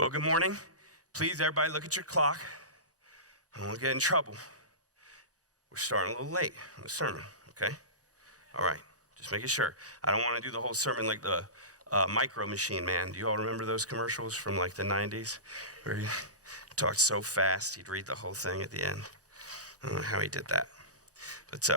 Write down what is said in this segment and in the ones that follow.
Well, good morning. Please, everybody, look at your clock. I won't get in trouble. We're starting a little late on the sermon, okay? All right, just making sure. I don't want to do the whole sermon like the Micro Machine Man. Do you all remember those commercials from like the 90s? Where he talked so fast, he'd read the whole thing at the end. I don't know how he did that. But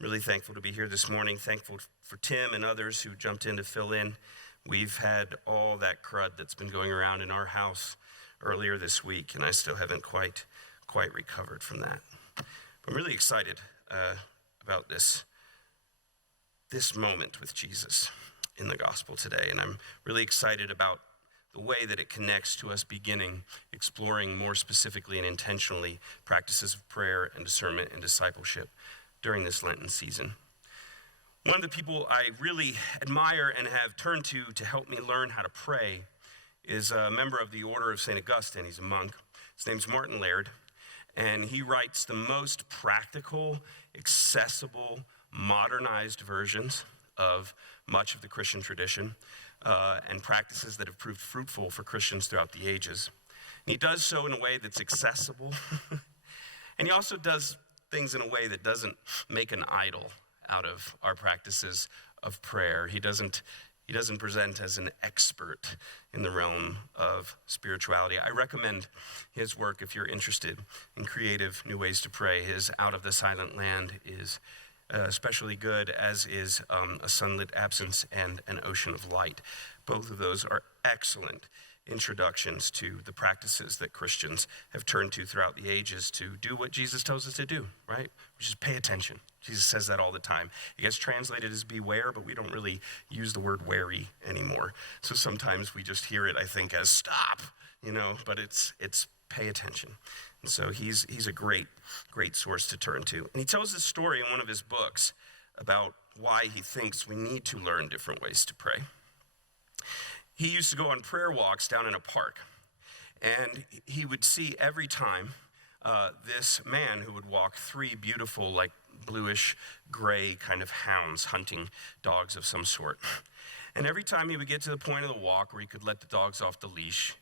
really thankful to be here this morning. Thankful for Tim and others who jumped in to fill in. We've had all that crud that's been going around in our house earlier this week, and I still haven't quite recovered from that. I'm really excited about this moment with Jesus in the gospel today, and I'm really excited about the way that it connects to us beginning exploring more specifically and intentionally practices of prayer and discernment and discipleship during this Lenten season. One of the people I really admire and have turned to help me learn how to pray is a member of the Order of St. Augustine. He's a monk. His name's Martin Laird, and he writes the most practical, accessible, modernized versions of much of the Christian tradition and practices that have proved fruitful for Christians throughout the ages. And he does so in a way that's accessible, and he also does things in a way that doesn't make an idol out of our practices of prayer. He doesn't present as an expert in the realm of spirituality. I recommend his work if you're interested in creative new ways to pray. His Out of the Silent Land is especially good, as is A Sunlit Absence and An Ocean of Light. Both of those are excellent introductions to the practices that Christians have turned to throughout the ages to do what Jesus tells us to do, right? Which is pay attention. Jesus says that all the time. It gets translated as beware, but we don't really use the word wary anymore. So sometimes we just hear it, I think, as stop, but it's pay attention. And so he's a great source to turn to. And he tells this story in one of his books about why he thinks we need to learn different ways to pray. He used to go on prayer walks down in a park, and he would see every time this man who would walk three beautiful, like bluish gray kind of hounds, hunting dogs of some sort. And every time he would get to the point of the walk where he could let the dogs off the leash,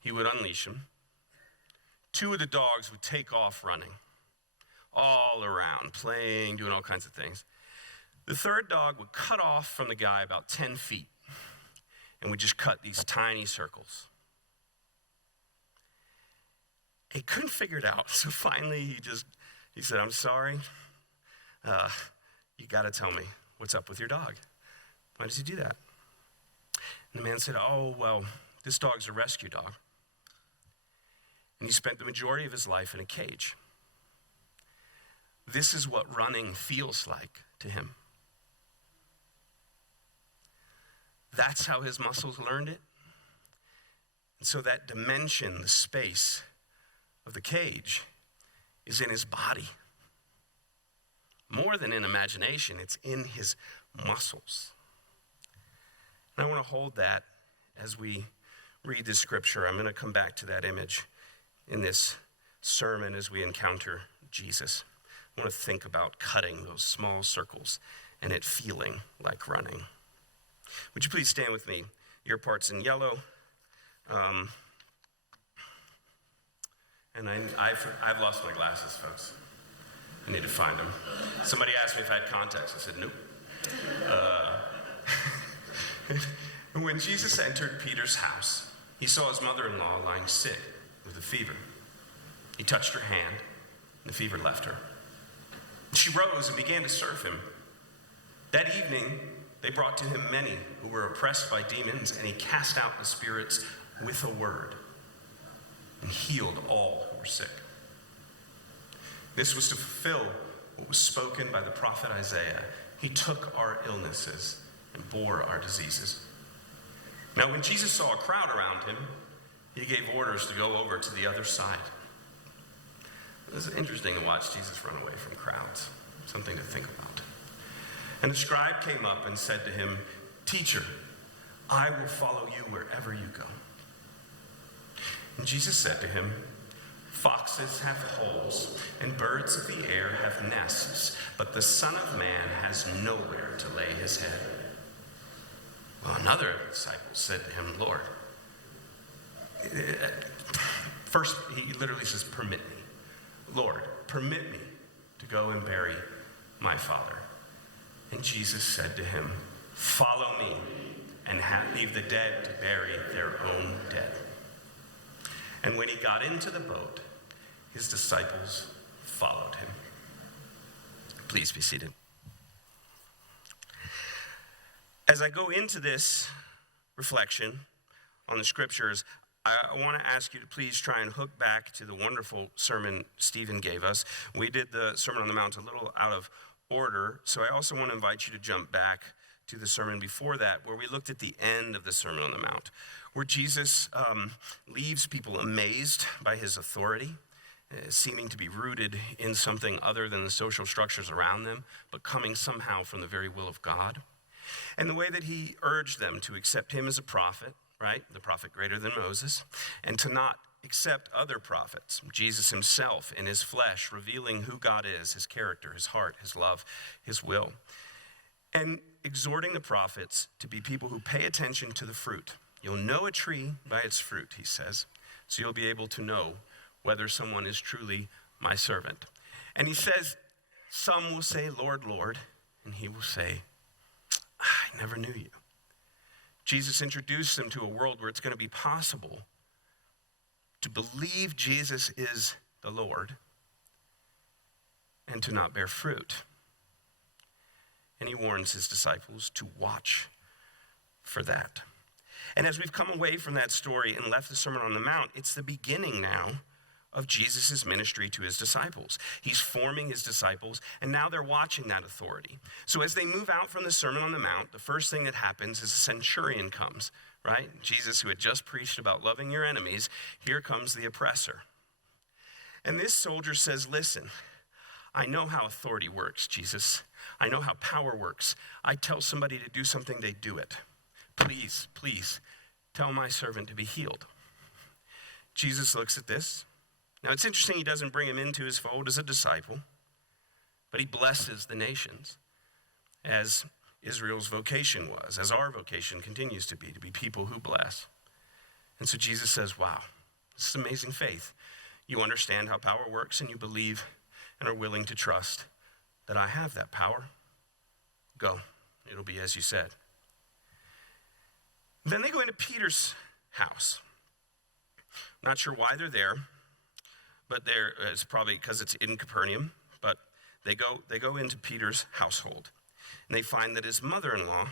he would unleash them. Two of the dogs would take off running all around, playing, doing all kinds of things. The third dog would cut off from the guy about 10 feet and would just cut these tiny circles. He couldn't figure it out, so finally he said, "I'm sorry, you gotta tell me what's up with your dog. Why does he do that?" And the man said, "Oh, well, this dog's a rescue dog. And he spent the majority of his life in a cage. This is what running feels like to him. That's how his muscles learned it. And so that dimension, the space of the cage, is in his body. More than in imagination, it's in his muscles." And I want to hold that as we read this scripture. I'm going to come back to that image in this sermon as we encounter Jesus. I want to think about cutting those small circles and it feeling like running. Would you please stand with me? Your part's in yellow. And I've lost my glasses, folks. I need to find them. Somebody asked me if I had contacts. I said, nope. And when Jesus entered Peter's house, he saw his mother-in-law lying sick with a fever. He touched her hand, and the fever left her. She rose and began to serve him. That evening, they brought to him many who were oppressed by demons, and he cast out the spirits with a word and healed all who were sick. This was to fulfill what was spoken by the prophet Isaiah. He took our illnesses and bore our diseases. Now, when Jesus saw a crowd around him, he gave orders to go over to the other side. It's interesting to watch Jesus run away from crowds. Something to think about. And the scribe came up and said to him, "Teacher, I will follow you wherever you go." And Jesus said to him, "Foxes have holes, and birds of the air have nests, but the Son of Man has nowhere to lay his head." Well, another disciple said to him, "Lord, First, he literally says, permit me. Lord, permit me to go and bury my father. And Jesus said to him, follow me and leave the dead to bury their own dead. And when he got into the boat, his disciples followed him. Please be seated. As I go into this reflection on the scriptures, I want to ask you to please try and hook back to the wonderful sermon Stephen gave us. We did the Sermon on the Mount a little out of order, so I also want to invite you to jump back to the sermon before that, where we looked at the end of the Sermon on the Mount, where Jesus leaves people amazed by his authority, seeming to be rooted in something other than the social structures around them, but coming somehow from the very will of God. And the way that he urged them to accept him as a prophet, right? The prophet greater than Moses, and to not accept other prophets, Jesus himself in his flesh, revealing who God is, his character, his heart, his love, his will. And exhorting the prophets to be people who pay attention to the fruit. You'll know a tree by its fruit, he says, so you'll be able to know whether someone is truly my servant. And he says, some will say, Lord, Lord, and he will say, I never knew you. Jesus introduced them to a world where it's going to be possible to believe Jesus is the Lord and to not bear fruit. And he warns his disciples to watch for that. And as we've come away from that story and left the Sermon on the Mount, it's the beginning now of Jesus' ministry to his disciples. He's forming his disciples, and now they're watching that authority. So as they move out from the Sermon on the Mount, the first thing that happens is a centurion comes, right? Jesus, who had just preached about loving your enemies, here comes the oppressor. And this soldier says, listen, I know how authority works, Jesus. I know how power works. I tell somebody to do something, they do it. Please, please, tell my servant to be healed. Jesus looks at this. Now, it's interesting he doesn't bring him into his fold as a disciple, but he blesses the nations as Israel's vocation was, as our vocation continues to be people who bless. And so Jesus says, wow, this is amazing faith. You understand how power works and you believe and are willing to trust that I have that power. Go, it'll be as you said. Then they go into Peter's house. Not sure why they're there. But it's probably because it's in Capernaum, but they go into Peter's household, and they find that his mother-in-law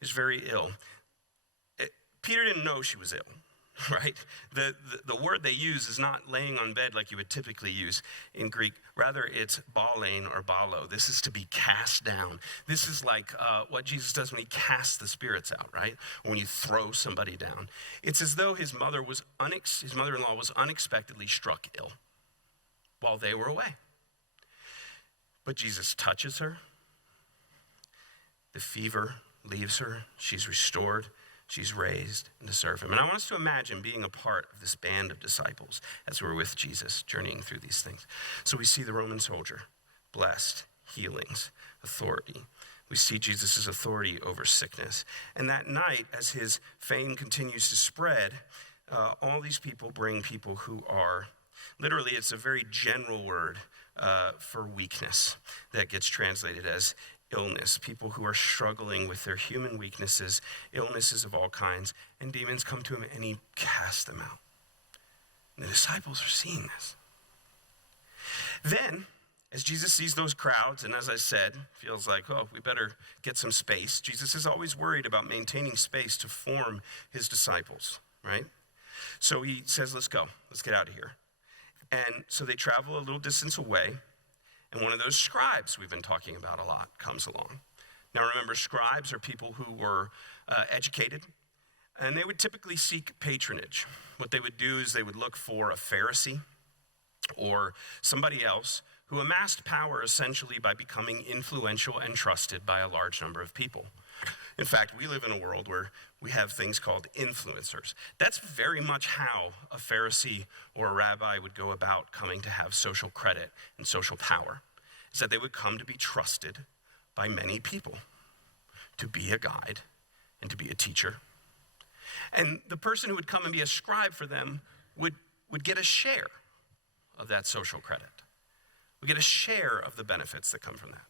is very ill. Peter didn't know she was ill, right? The word they use is not laying on bed like you would typically use in Greek. Rather, it's balein or balo. This is to be cast down. This is like what Jesus does when he casts the spirits out, right? Or when you throw somebody down. It's as though his mother-in-law was unexpectedly struck ill while they were away. But Jesus touches her. The fever leaves her. She's restored. She's raised and to serve him. And I want us to imagine being a part of this band of disciples as we're with Jesus, journeying through these things. So we see the Roman soldier, blessed, healings, authority. We see Jesus' authority over sickness. And that night, as his fame continues to spread, all these people bring people who are, literally it's a very general word for weakness that gets translated as illness, people who are struggling with their human weaknesses, illnesses of all kinds, and demons come to him and he casts them out. And the disciples are seeing this. Then, as Jesus sees those crowds, and as I said, feels like, oh, we better get some space. Jesus is always worried about maintaining space to form his disciples, right? So he says, let's go, let's get out of here. And so they travel a little distance away, and one of those scribes we've been talking about a lot comes along. Now remember, scribes are people who were educated, and they would typically seek patronage. What they would do is they would look for a Pharisee or somebody else who amassed power essentially by becoming influential and trusted by a large number of people. In fact, we live in a world where we have things called influencers. That's very much how a Pharisee or a rabbi would go about coming to have social credit and social power, is that they would come to be trusted by many people, to be a guide and to be a teacher. And the person who would come and be a scribe for them would get a share of that social credit. Would get a share of the benefits that come from that.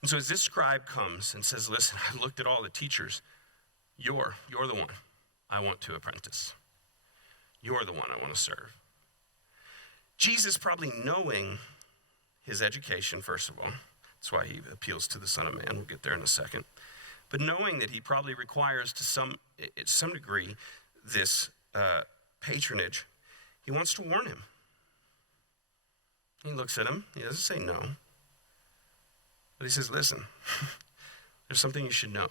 And so as this scribe comes and says, listen, I looked at all the teachers. You're the one I want to apprentice. You're the one I want to serve. Jesus, probably knowing his education, first of all, that's why he appeals to the Son of Man. We'll get there in a second. But knowing that he probably requires to some degree this patronage, he wants to warn him. He looks at him. He doesn't say no. But he says, listen, there's something you should know.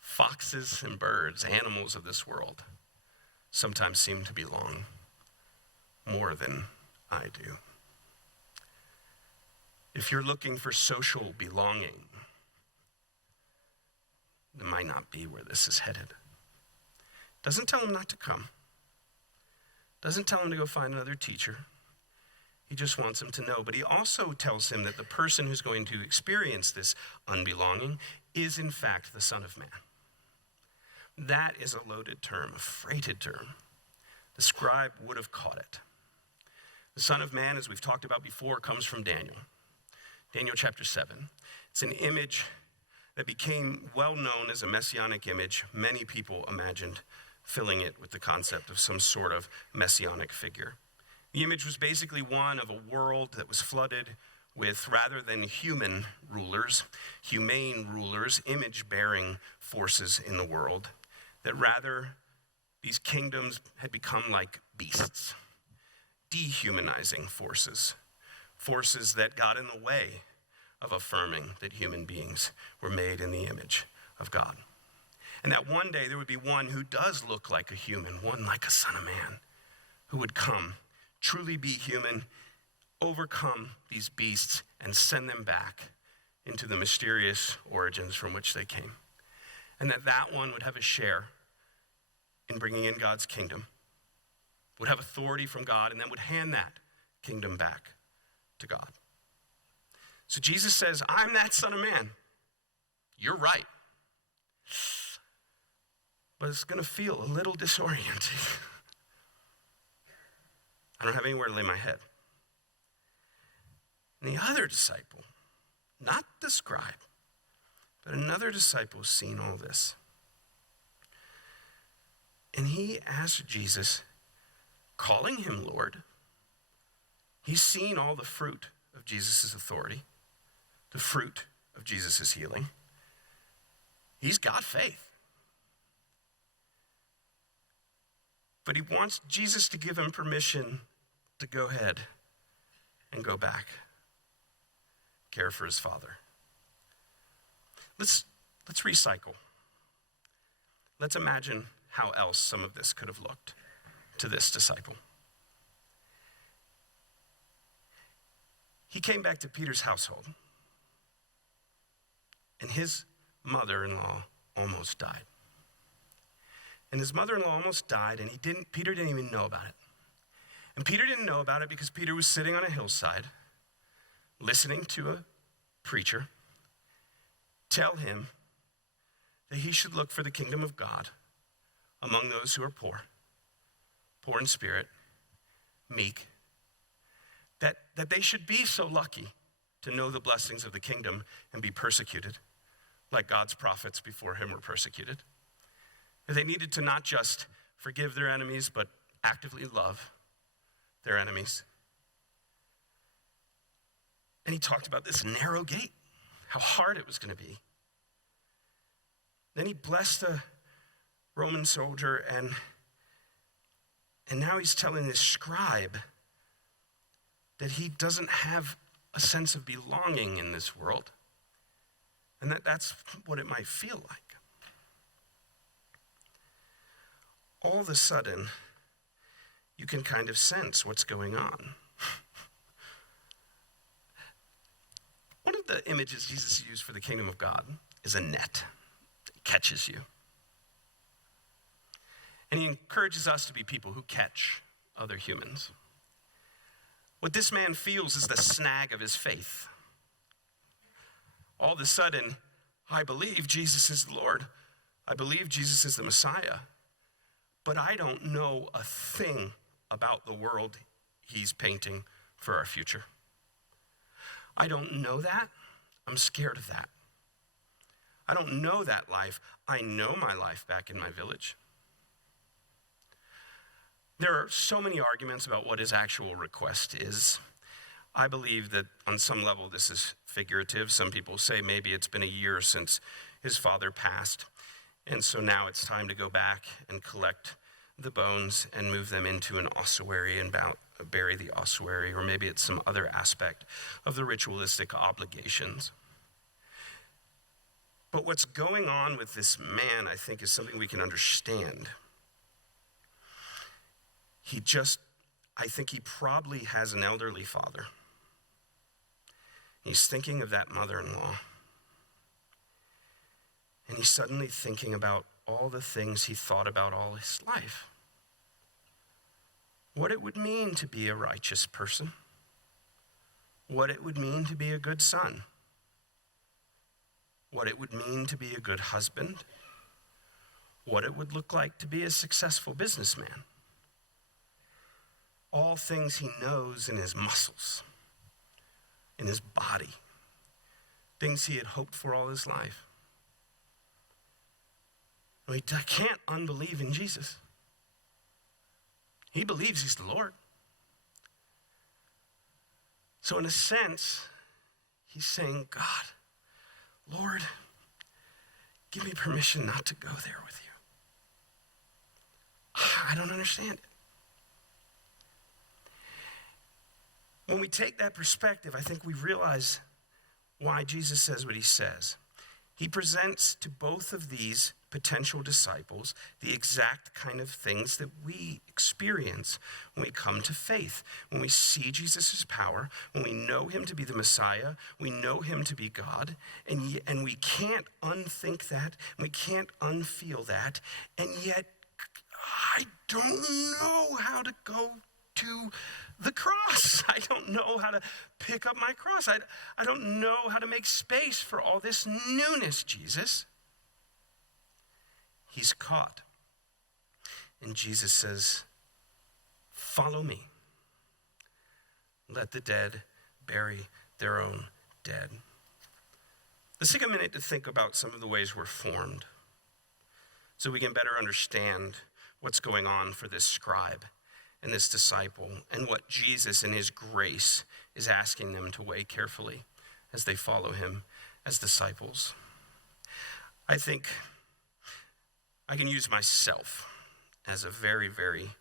Foxes and birds, animals of this world, sometimes seem to belong more than I do. If you're looking for social belonging, it might not be where this is headed. Doesn't tell him not to come. Doesn't tell him to go find another teacher. He just wants him to know. But he also tells him that the person who's going to experience this unbelonging is in fact the Son of Man. That is a loaded term, a freighted term. The scribe would have caught it. The Son of Man, as we've talked about before, comes from Daniel. Daniel chapter 7. It's an image that became well known as a messianic image. Many people imagined filling it with the concept of some sort of messianic figure. The image was basically one of a world that was flooded with, rather than human rulers, humane rulers, image-bearing forces in the world, that rather these kingdoms had become like beasts, dehumanizing forces, forces that got in the way of affirming that human beings were made in the image of God. And that one day there would be one who does look like a human, one like a Son of Man, who would come, truly be human, overcome these beasts, and send them back into the mysterious origins from which they came. And that one would have a share in bringing in God's kingdom, would have authority from God, and then would hand that kingdom back to God. So Jesus says, I'm that Son of Man. You're right. But it's going to feel a little disorienting. I don't have anywhere to lay my head. And the other disciple, not the scribe, but another disciple has seen all this. And he asked Jesus, calling him Lord. He's seen all the fruit of Jesus' authority, the fruit of Jesus' healing. He's got faith. But he wants Jesus to give him permission to go ahead and go back, care for his Father. Let's recycle. Let's imagine how else some of this could have looked to this disciple. He came back to Peter's household, and his mother-in-law almost died. And his mother-in-law almost died, and Peter didn't even know about it. And Peter didn't know about it because Peter was sitting on a hillside, listening to a preacher tell him that he should look for the kingdom of God among those who are poor in spirit, meek, that they should be so lucky to know the blessings of the kingdom and be persecuted, like God's prophets before him were persecuted. They needed to not just forgive their enemies, but actively love their enemies. And he talked about this narrow gate, how hard it was going to be. Then he blessed a Roman soldier, and now he's telling this scribe that he doesn't have a sense of belonging in this world, and that's what it might feel like. All of a sudden, you can kind of sense what's going on. One of the images Jesus used for the kingdom of God is a net. It catches you. And he encourages us to be people who catch other humans. What this man feels is the snag of his faith. All of a sudden, I believe Jesus is the Lord, I believe Jesus is the Messiah, but I don't know a thing about the world he's painting for our future. I don't know that. I'm scared of that. I don't know that life. I know my life back in my village. There are so many arguments about what his actual request is. I believe that on some level this is figurative. Some people say maybe it's been a year since his father passed, and so now it's time to go back and collect the bones and move them into an ossuary and bury the ossuary, or maybe it's some other aspect of the ritualistic obligations. But what's going on with this man, I think, is something we can understand. I think he probably has an elderly father. He's thinking of that mother-in-law. And he's suddenly thinking about all the things he thought about all his life. What it would mean to be a righteous person. What it would mean to be a good son. What it would mean to be a good husband. What it would look like to be a successful businessman. All things he knows in his muscles, in his body, things he had hoped for all his life. I can't unbelieve in Jesus. He believes he's the Lord. So in a sense, he's saying, God, Lord, give me permission not to go there with you. I don't understand it. When we take that perspective, I think we realize why Jesus says what he says. He presents to both of these potential disciples the exact kind of things that we experience when we come to faith. When we see Jesus' power, when we know him to be the Messiah, we know him to be God, and we can't unthink that, and we can't unfeel that, and yet I don't know how to go to the cross. I don't know how to pick up my cross. I don't know how to make space for all this newness, Jesus. He's caught. And Jesus says, follow me. Let the dead bury their own dead. Let's take a minute to think about some of the ways we're formed so we can better understand what's going on for this scribe and this disciple, and what Jesus in his grace is asking them to weigh carefully as they follow him as disciples. I think I can use myself as a very, very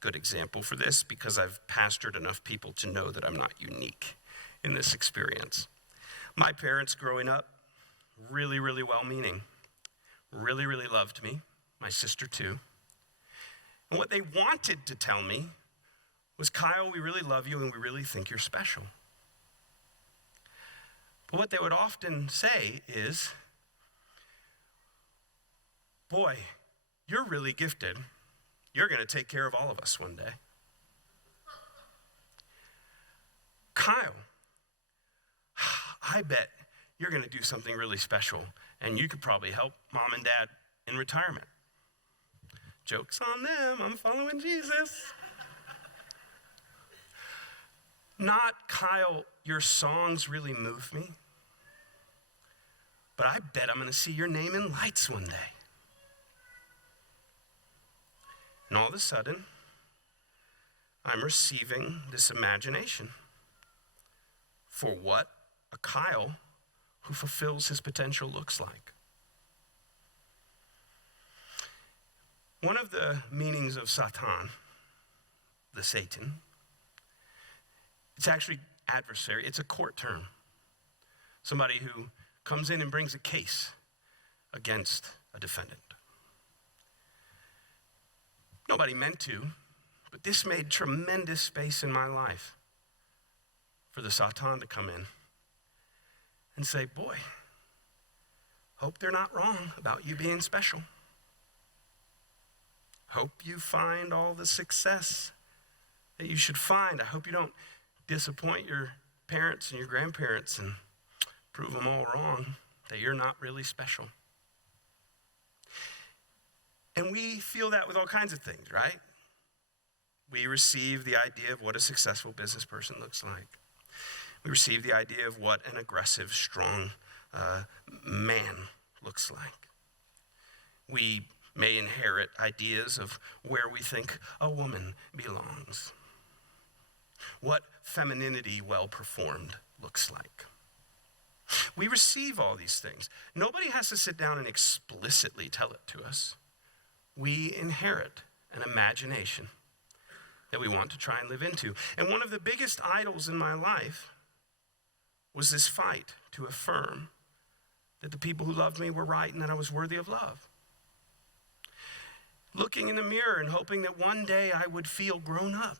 good example for this, because I've pastored enough people to know that I'm not unique in this experience. My parents growing up, really, really well-meaning, really, really loved me, my sister too. And what they wanted to tell me was, Kyle, we really love you and we really think you're special. But what they would often say is, boy, you're really gifted. You're going to take care of all of us one day. Kyle, I bet you're going to do something really special, and you could probably help mom and dad in retirement. Joke's on them, I'm following Jesus. Not, Kyle, your songs really move me, but I bet I'm going to see your name in lights one day. And all of a sudden, I'm receiving this imagination for what a Kyle who fulfills his potential looks like. One of the meanings of Satan, the Satan, it's actually adversary. It's a court term. Somebody who comes in and brings a case against a defendant. Nobody meant to, but this made tremendous space in my life for the Satan to come in and say, boy, hope they're not wrong about you being special. Hope you find all the success that you should find. I hope you don't disappoint your parents and your grandparents and prove them all wrong, that you're not really special. And we feel that with all kinds of things, right? We receive the idea of what a successful business person looks like. We receive the idea of what an aggressive, strong man looks like. We may inherit ideas of where we think a woman belongs, what femininity well performed looks like. We receive all these things. Nobody has to sit down and explicitly tell it to us. We inherit an imagination that we want to try and live into. And one of the biggest idols in my life was this fight to affirm that the people who loved me were right and that I was worthy of love. Looking in the mirror and hoping that one day I would feel grown up.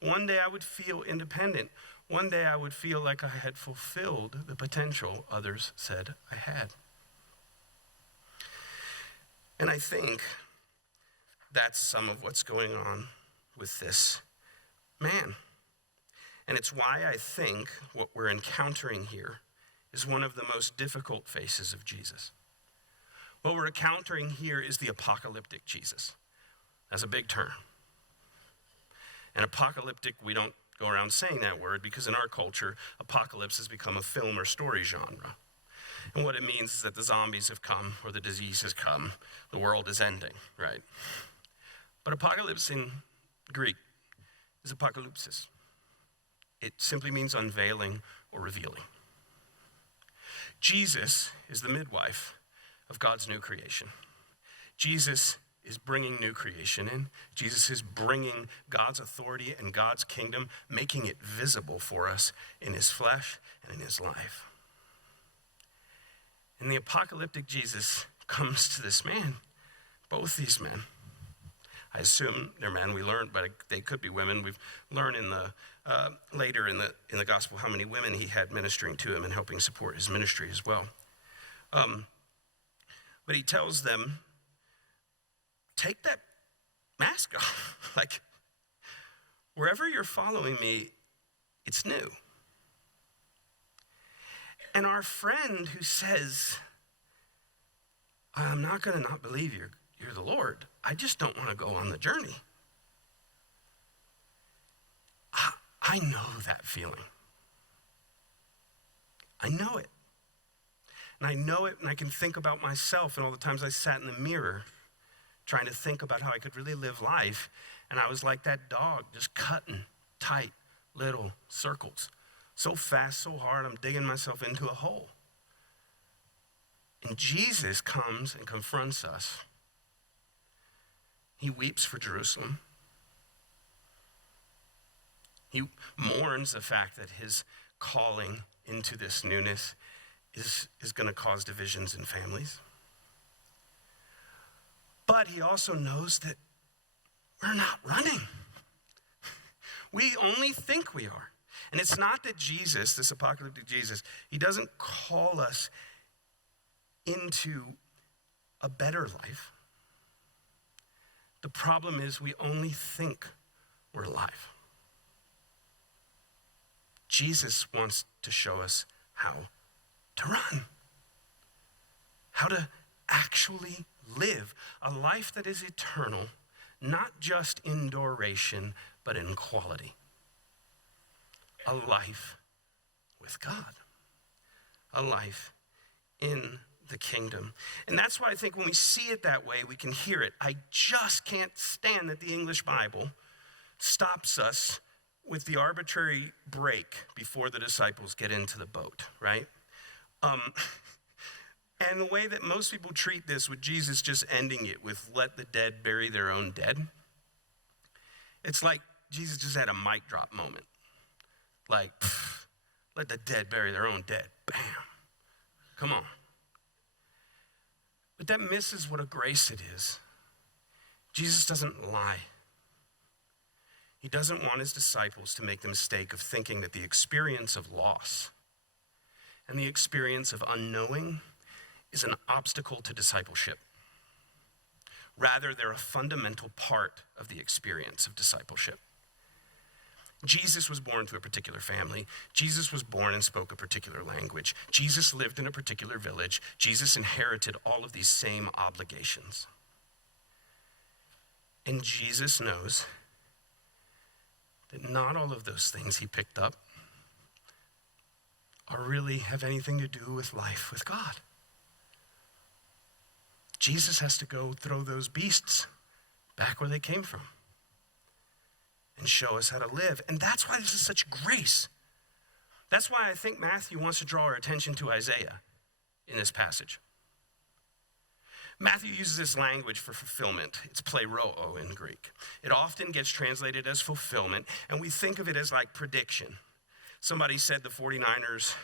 One day I would feel independent. One day I would feel like I had fulfilled the potential others said I had. And I think that's some of what's going on with this man. And it's why I think what we're encountering here is one of the most difficult faces of Jesus. What we're encountering here is the apocalyptic Jesus. That's a big term. And apocalyptic, we don't go around saying that word because in our culture, apocalypse has become a film or story genre. And what it means is that the zombies have come or the disease has come, the world is ending, right? But apocalypse in Greek is apocalypsis. It simply means unveiling or revealing. Jesus is the midwife of God's new creation. Jesus is bringing new creation in. Jesus is bringing God's authority and God's kingdom, making it visible for us in his flesh and in his life. And the apocalyptic Jesus comes to this man, both these men. I assume they're men. We learned, but they could be women. We've learned in the later in the gospel how many women he had ministering to him and helping support his ministry as well. But he tells them, take that mask off. Like, wherever you're following me, it's new. And our friend who says, I'm not going to not believe you're the Lord. I just don't want to go on the journey. I know that feeling. I know it. And I know it, and I can think about myself and all the times I sat in the mirror trying to think about how I could really live life. And I was like that dog, just cutting tight little circles. So fast, so hard, I'm digging myself into a hole. And Jesus comes and confronts us. He weeps for Jerusalem. He mourns the fact that his calling into this newness is going to cause divisions in families. But he also knows that we're not running. We only think we are. And it's not that Jesus, this apocalyptic Jesus, he doesn't call us into a better life. The problem is we only think we're alive. Jesus wants to show us how to run, how to actually live a life that is eternal, not just in duration, but in quality. A life with God, a life in the kingdom. And that's why I think when we see it that way, we can hear it. I just can't stand that the English Bible stops us with the arbitrary break before the disciples get into the boat, right? And the way that most people treat this with Jesus just ending it with let the dead bury their own dead, it's like Jesus just had a mic drop moment. Like, let the dead bury their own dead. Bam. Come on. But that misses what a grace it is. Jesus doesn't lie. He doesn't want his disciples to make the mistake of thinking that the experience of loss and the experience of unknowing is an obstacle to discipleship. Rather, they're a fundamental part of the experience of discipleship. Jesus was born to a particular family. Jesus was born and spoke a particular language. Jesus lived in a particular village. Jesus inherited all of these same obligations. And Jesus knows that not all of those things he picked up really have anything to do with life with God. Jesus has to go throw those beasts back where they came from and show us how to live. And that's why this is such grace. That's why I think Matthew wants to draw our attention to Isaiah in this passage. Matthew uses this language for fulfillment. It's pleroo in Greek. It often gets translated as fulfillment, and we think of it as like prediction. Somebody said the 49ers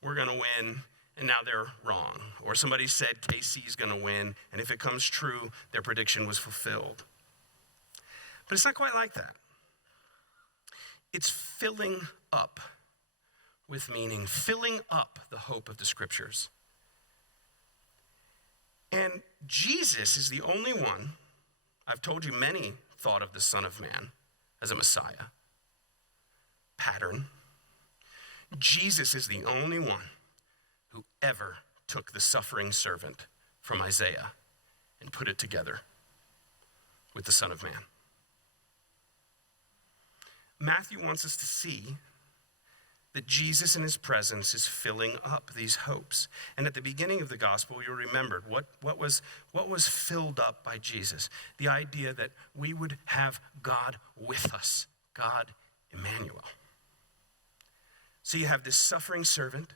were going to win, and now they're wrong. Or somebody said KC's going to win, and if it comes true, their prediction was fulfilled. But it's not quite like that. It's filling up with meaning, filling up the hope of the scriptures. And Jesus is the only one, I've told you many thought of the Son of Man as a Messiah. Pattern. Jesus is the only one who ever took the suffering servant from Isaiah and put it together with the Son of Man. Matthew wants us to see that Jesus in his presence is filling up these hopes. And at the beginning of the gospel, you'll remember what was filled up by Jesus? The idea that we would have God with us, God Emmanuel. So you have this suffering servant,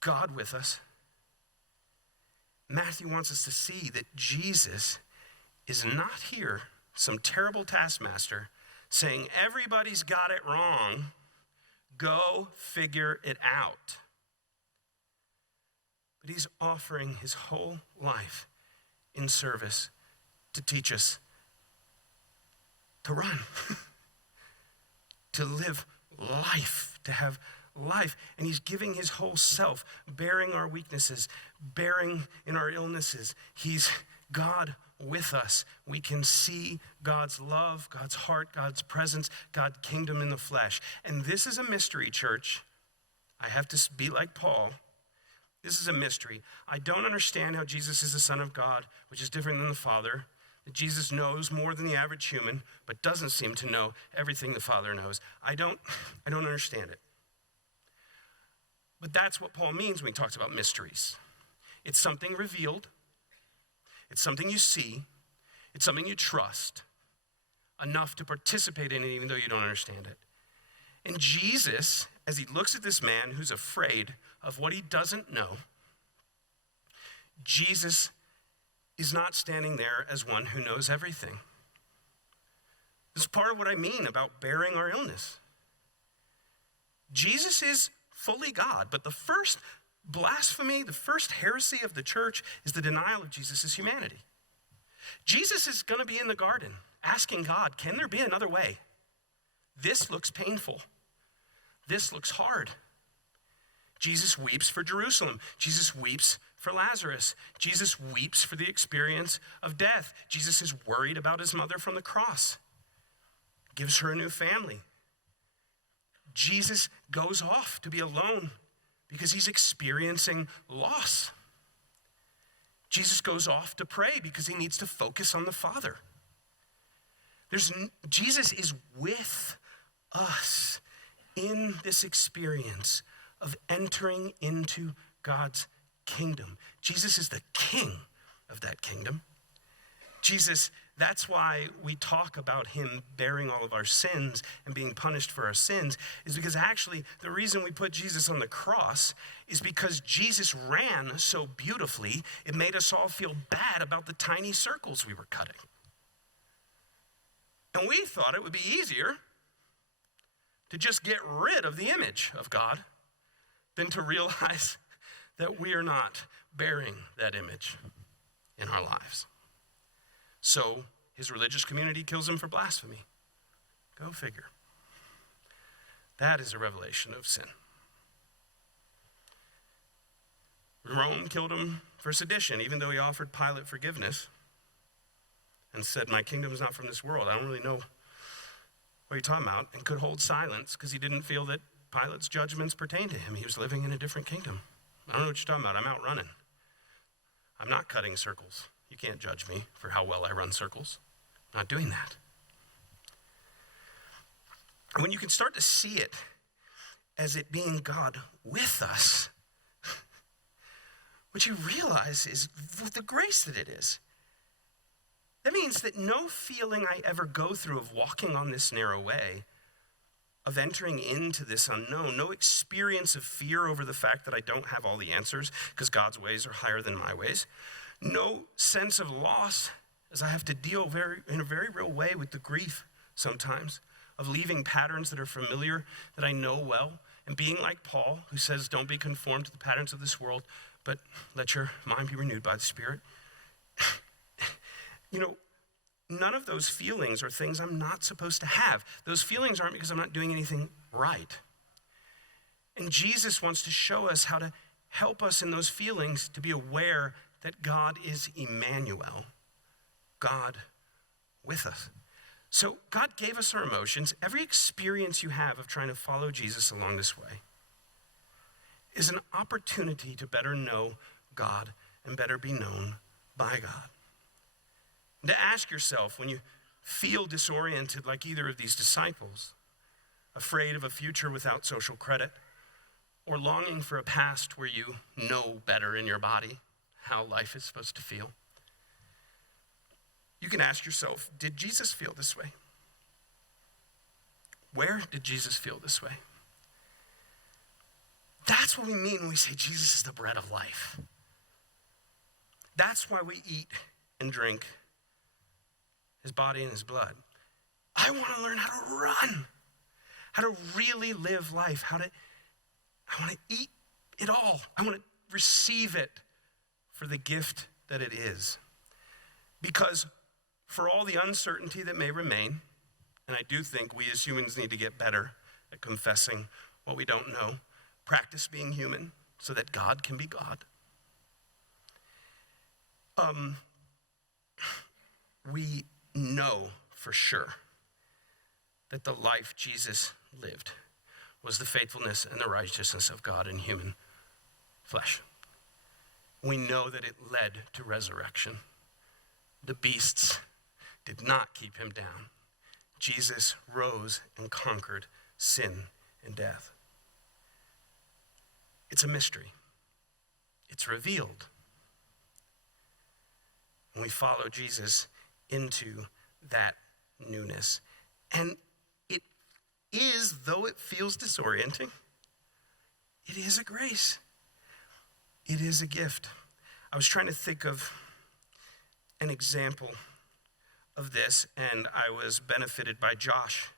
God with us. Matthew wants us to see that Jesus is not here, some terrible taskmaster, saying everybody's got it wrong, go figure it out. But he's offering his whole life in service to teach us to run, to live life, to have life. And he's giving his whole self, bearing our weaknesses, bearing in our illnesses. He's God with us. We can see God's love, God's heart, God's presence, God's kingdom in the flesh. And this is a mystery, church. I have to be like Paul. This is a mystery. I don't understand how Jesus is the Son of God, which is different than the Father. That Jesus knows more than the average human, but doesn't seem to know everything the Father knows. I don't understand it. But that's what Paul means when he talks about mysteries. It's something revealed. It's something you see. It's something you trust enough to participate in it even though you don't understand it. And Jesus, as he looks at this man who's afraid of what he doesn't know, Jesus is not standing there as one who knows everything. This is part of what I mean about bearing our illness. Jesus is fully God, but the first blasphemy, the first heresy of the church is the denial of Jesus' humanity. Jesus is going to be in the garden asking God, can there be another way? This looks painful. This looks hard. Jesus weeps for Jerusalem. Jesus weeps for Lazarus. Jesus weeps for the experience of death. Jesus is worried about his mother from the cross. Gives her a new family. Jesus goes off to be alone because he's experiencing loss. Jesus goes off to pray because he needs to focus on the Father. Jesus is with us in this experience of entering into God's kingdom. Jesus is the king of that kingdom. Jesus, that's why we talk about him bearing all of our sins and being punished for our sins, is because actually the reason we put Jesus on the cross is because Jesus ran so beautifully, it made us all feel bad about the tiny circles we were cutting. And we thought it would be easier to just get rid of the image of God than to realize that we are not bearing that image in our lives. So his religious community kills him for blasphemy. Go figure. That is a revelation of sin. Rome killed him for sedition, even though he offered Pilate forgiveness and said, my kingdom is not from this world. I don't really know What are you talking about? And could hold silence because he didn't feel that Pilate's judgments pertained to him. He was living in a different kingdom. I don't know what you're talking about. I'm out running. I'm not cutting circles. You can't judge me for how well I run circles. I'm not doing that. And when you can start to see it as it being God with us, what you realize is the grace that it is. That means that no feeling I ever go through of walking on this narrow way, of entering into this unknown, no experience of fear over the fact that I don't have all the answers because God's ways are higher than my ways, no sense of loss as I have to deal in a very real way with the grief sometimes of leaving patterns that are familiar, that I know well, and being like Paul, who says, don't be conformed to the patterns of this world, but let your mind be renewed by the Spirit. None of those feelings are things I'm not supposed to have. Those feelings aren't because I'm not doing anything right. And Jesus wants to show us how to help us in those feelings to be aware that God is Emmanuel, God with us. So God gave us our emotions. Every experience you have of trying to follow Jesus along this way is an opportunity to better know God and better be known by God. And to ask yourself, when you feel disoriented like either of these disciples, afraid of a future without social credit, or longing for a past where you know better in your body how life is supposed to feel, you can ask yourself, did Jesus feel this way? Where did Jesus feel this way? That's what we mean when we say Jesus is the bread of life. That's why we eat and drink his body and his blood. I want to learn how to run, how to really live life, I want to eat it all. I want to receive it for the gift that it is. Because for all the uncertainty that may remain, and I do think we as humans need to get better at confessing what we don't know, practice being human so that God can be God. We know for sure that the life Jesus lived was the faithfulness and the righteousness of God in human flesh. We know that it led to resurrection. The beasts did not keep him down. Jesus rose and conquered sin and death. It's a mystery. It's revealed. When we follow Jesus into that newness. And it is, though it feels disorienting, it is a grace. It is a gift. I was trying to think of an example of this, and I was benefited by Josh.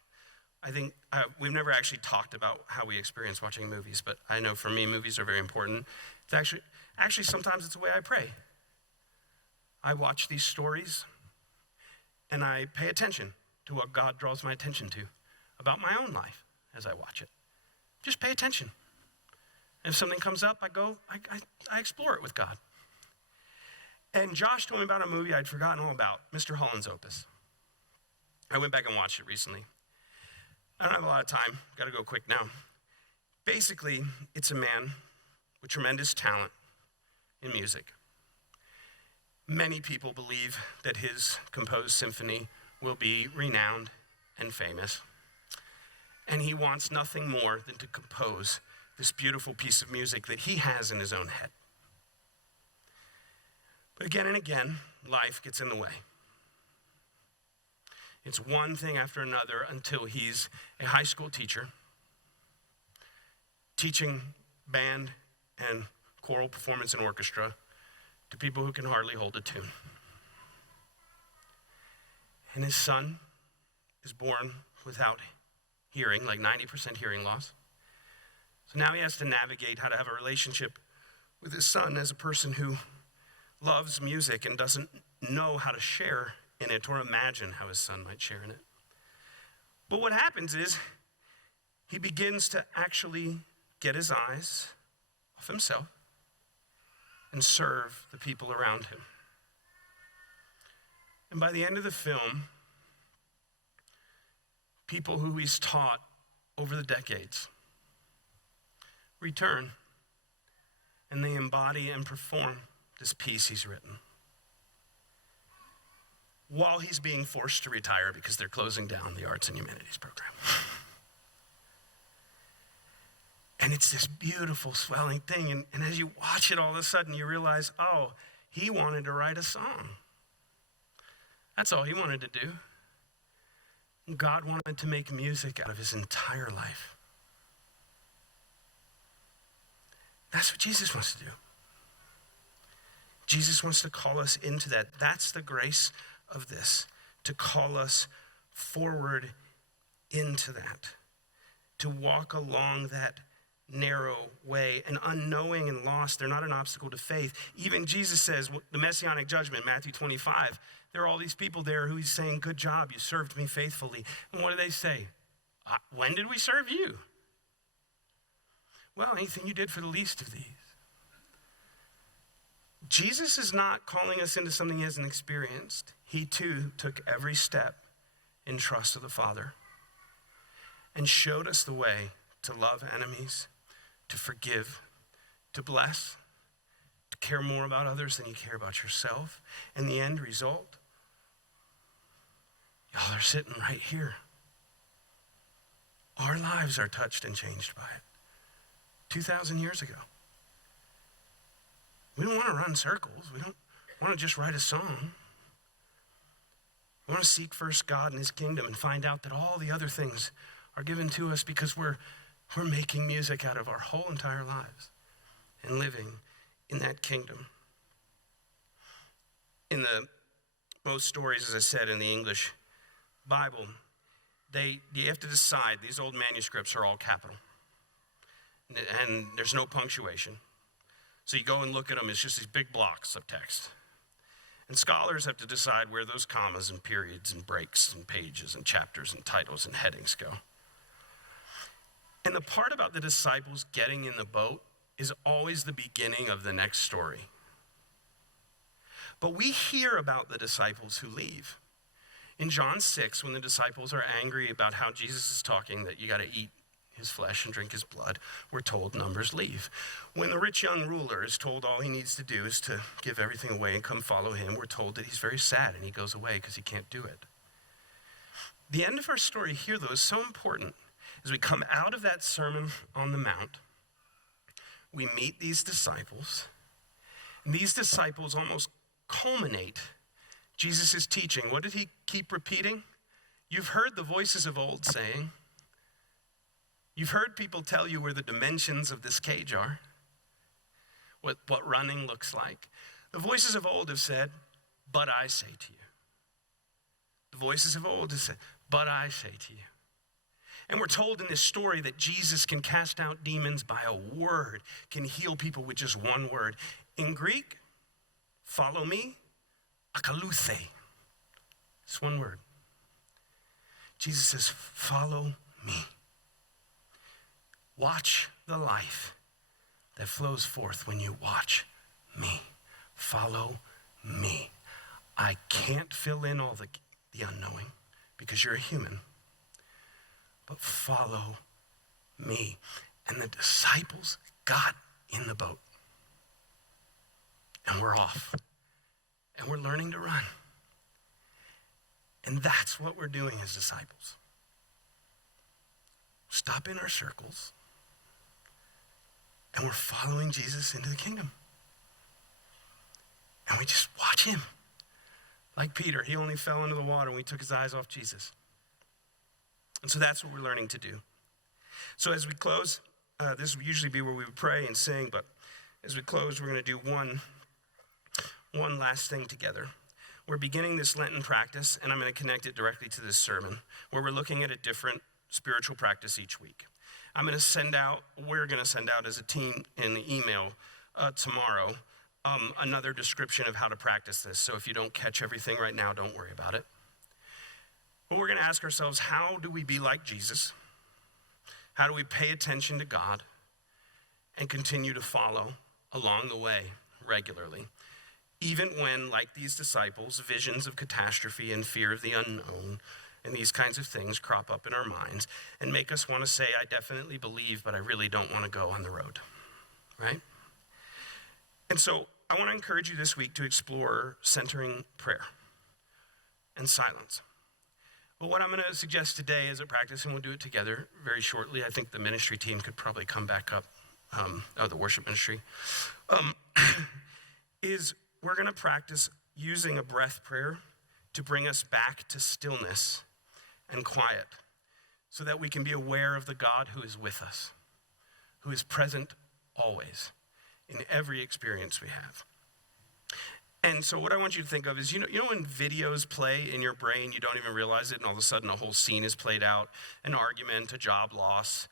I think we've never actually talked about how we experience watching movies, but I know for me, movies are very important. It's actually sometimes it's the way I pray. I watch these stories, and I pay attention to what God draws my attention to about my own life as I watch it. Just pay attention. If something comes up, I explore it with God. And Josh told me about a movie I'd forgotten all about, Mr. Holland's Opus. I went back and watched it recently. I don't have a lot of time, gotta go quick now. Basically, it's a man with tremendous talent in music. Many people believe that his composed symphony will be renowned and famous. And he wants nothing more than to compose this beautiful piece of music that he has in his own head. But again and again, life gets in the way. It's one thing after another until he's a high school teacher, teaching band and choral performance and orchestra to people who can hardly hold a tune. And his son is born without hearing, like 90% hearing loss. So now he has to navigate how to have a relationship with his son as a person who loves music and doesn't know how to share in it or imagine how his son might share in it. But what happens is he begins to actually get his eyes off himself and serve the people around him. And by the end of the film, people who he's taught over the decades return, and they embody and perform this piece he's written while he's being forced to retire because they're closing down the Arts and Humanities program. And it's this beautiful, swelling thing. And as you watch it, all of a sudden you realize, oh, he wanted to write a song. That's all he wanted to do. God wanted to make music out of his entire life. That's what Jesus wants to do. Jesus wants to call us into that. That's the grace of this, to call us forward into that, to walk along that narrow way. And unknowing and lost, they're not an obstacle to faith. Even Jesus says, the Messianic judgment, Matthew 25, there are all these people there who he's saying, good job, you served me faithfully. And what do they say? When did we serve you? Well, anything you did for the least of these. Jesus is not calling us into something he hasn't experienced. He too took every step in trust of the Father and showed us the way to love enemies, to forgive, to bless, to care more about others than you care about yourself. And the end result, y'all are sitting right here. Our lives are touched and changed by it. 2,000 years ago. We don't want to run circles. We don't want to just write a song. We want to seek first God and his kingdom and find out that all the other things are given to us because we're making music out of our whole entire lives and living in that kingdom. In most stories, as I said, in the English Bible, you have to decide, these old manuscripts are all capital. And there's no punctuation. So you go and look at them, it's just these big blocks of text. And scholars have to decide where those commas and periods and breaks and pages and chapters and titles and headings go. And the part about the disciples getting in the boat is always the beginning of the next story. But we hear about the disciples who leave. In John 6, when the disciples are angry about how Jesus is talking, that you got to eat his flesh and drink his blood, we're told numbers leave. When the rich young ruler is told all he needs to do is to give everything away and come follow him, we're told that he's very sad and he goes away because he can't do it. The end of our story here, though, is so important. As we come out of that Sermon on the Mount, we meet these disciples, and these disciples almost culminate Jesus' teaching. What did he keep repeating? You've heard the voices of old saying, you've heard people tell you where the dimensions of this cage are, what running looks like. The voices of old have said, but I say to you. The voices of old have said, but I say to you. And we're told in this story that Jesus can cast out demons by a word, can heal people with just one word. In Greek, follow me, akaluthē. It's one word. Jesus says, follow me. Watch the life that flows forth when you watch me. Follow me. I can't fill in all the unknowing because you're a human. But follow me. And the disciples got in the boat. And we're off. And we're learning to run. And that's what we're doing as disciples. Stop in our circles. And we're following Jesus into the kingdom. And we just watch him. Like Peter, he only fell into the water when he took his eyes off Jesus. And so that's what we're learning to do. So as we close, this would usually be where we would pray and sing, but as we close, we're going to do one last thing together. We're beginning this Lenten practice, and I'm going to connect it directly to this sermon, where we're looking at a different spiritual practice each week. we're going to send out as a team in the email tomorrow, another description of how to practice this. So if you don't catch everything right now, don't worry about it. But we're going to ask ourselves, how do we be like Jesus? How do we pay attention to God and continue to follow along the way regularly? Even when, like these disciples, visions of catastrophe and fear of the unknown and these kinds of things crop up in our minds and make us want to say, I definitely believe, but I really don't want to go on the road, right? And so I want to encourage you this week to explore centering prayer and silence. But what I'm going to suggest today as a practice, and we'll do it together very shortly. I think the ministry team could probably come back up, the worship ministry, is we're going to practice using a breath prayer to bring us back to stillness and quiet so that we can be aware of the God who is with us, who is present always in every experience we have. And so what I want you to think of is, you know when videos play in your brain, you don't even realize it, and all of a sudden a whole scene is played out, an argument, a job loss,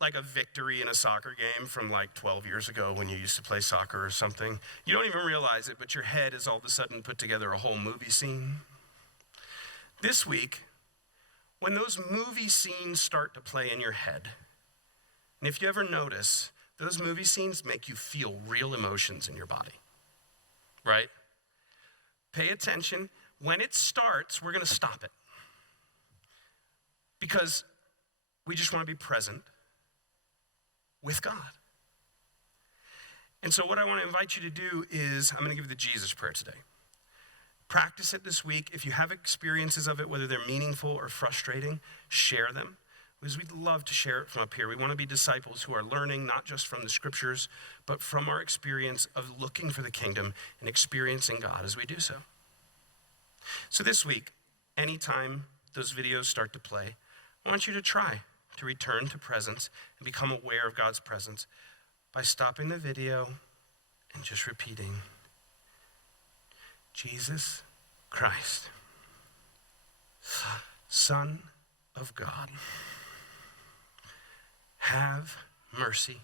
like a victory in a soccer game from like 12 years ago when you used to play soccer or something. You don't even realize it, but your head has all of a sudden put together a whole movie scene. This week, when those movie scenes start to play in your head, and if you ever notice, those movie scenes make you feel real emotions in your body. Right? Pay attention. When it starts, we're going to stop it. Because we just want to be present with God. And so what I want to invite you to do is, I'm going to give you the Jesus prayer today. Practice it this week. If you have experiences of it, whether they're meaningful or frustrating, share them. Because we'd love to share it from up here. We want to be disciples who are learning not just from the scriptures, but from our experience of looking for the kingdom and experiencing God as we do so. So this week, anytime those videos start to play, I want you to try to return to presence and become aware of God's presence by stopping the video and just repeating, Jesus Christ, Son of God, have mercy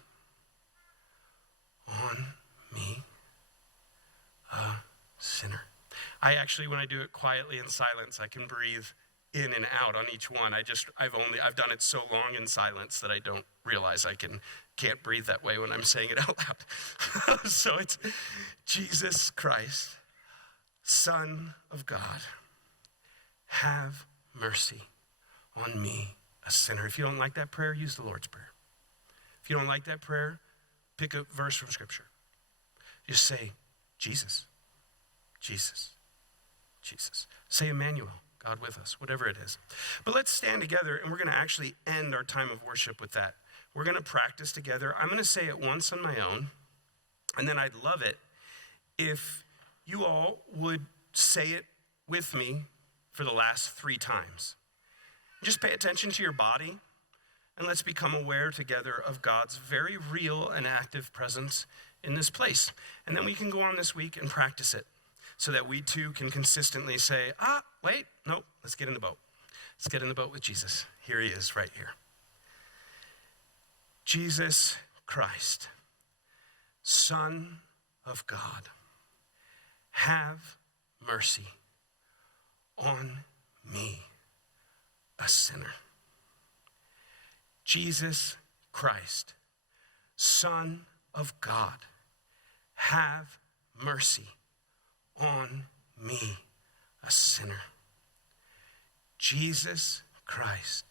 on me, a sinner. I actually, when I do it quietly in silence, I can breathe in and out on each one. I've done it so long in silence that I don't realize I can't breathe that way when I'm saying it out loud. So it's Jesus Christ, Son of God, have mercy on me, a sinner. If you don't like that prayer, use the Lord's Prayer. If you don't like that prayer, pick a verse from Scripture. Just say, Jesus, Jesus, Jesus. Say Emmanuel, God with us, whatever it is. But let's stand together, and we're going to actually end our time of worship with that. We're going to practice together. I'm going to say it once on my own, and then I'd love it if you all would say it with me for the last 3 times. Just pay attention to your body, and let's become aware together of God's very real and active presence in this place. And then we can go on this week and practice it so that we too can consistently say, wait, nope, let's get in the boat. Let's get in the boat with Jesus. Here he is right here. Jesus Christ, Son of God, have mercy on me, a sinner. Jesus Christ, Son of God, have mercy on me, a sinner. Jesus Christ,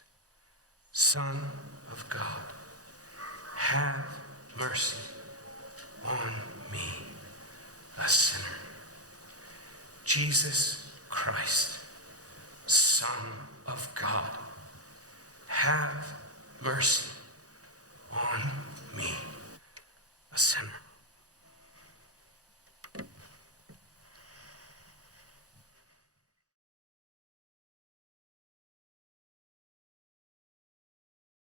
Son of God, have mercy on me, a sinner. Jesus Christ, Son of God, have mercy on me, a sinner.